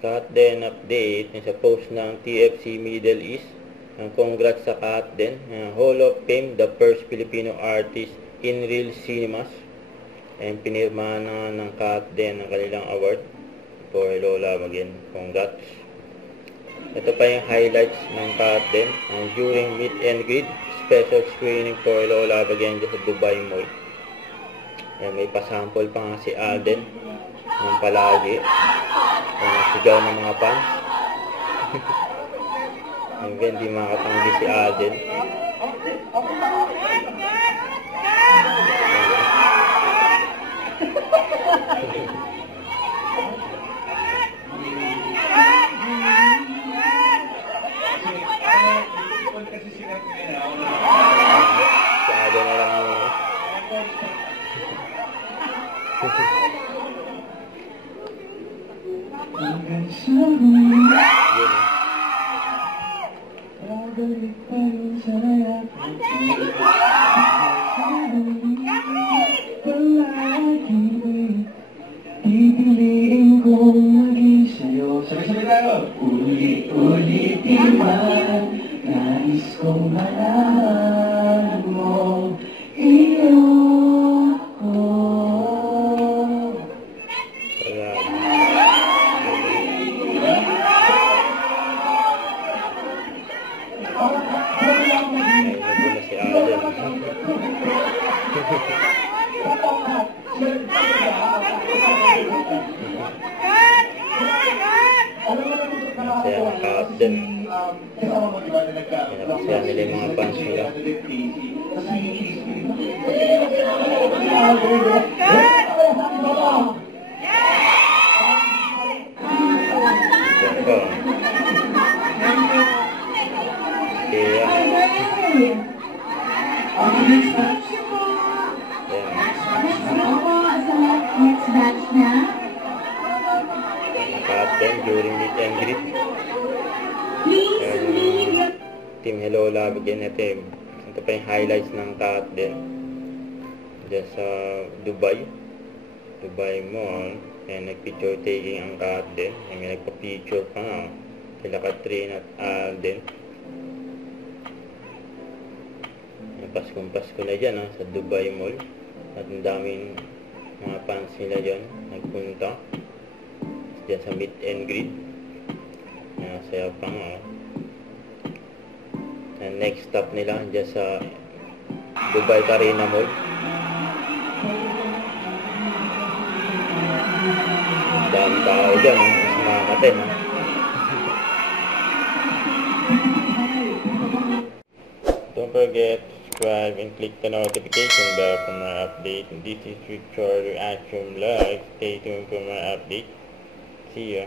Katden update sa post ng TFC Middle East. Congrats sa Katden. Hall of Fame, the first Filipino artist in real cinemas. And pinirmahan na ng Katden ang kanilang award for Lola again. Congrats. Ito pa yung highlights ng Katden. During meet and greet, special screening for Lola again sa Dubai Mall. Ayan, may pasample pa nga si Alden ng palagi. Sigaw ng mga fans. Hanggang hindi makatanggi si Alden. Si Alden na lang muna. Pipiliin kong maging sa'yo. Sabay-sabay tayo. Ulit-ulitin man, nais kong malaman mo, iyo ko. Nagula si Alden. Masaya ang Katden. Pinapasaya nila yung mga fans nila. Katden during meet and greet. Team Hello Love again natin. Ito pa yung highlights ng Katden dyan sa Dubai Mall. Ayan, nag-picture taking ang Katden. May nagpa-picture pa nga kila Katrina at Alden. Paskong-pasko na dyan sa Dubai Mall. At ang daming mga fans nila dyan nagpunta dyan sa meet and greet. Saya pa nga. And next stop nila dyan sa Dubai Arena Mall. Daming tao dyan sumamatin. Don't forget to subscribe and click the notification bell for more updates. This is Richard Reaction Live. Stay tuned for more updates. See ya.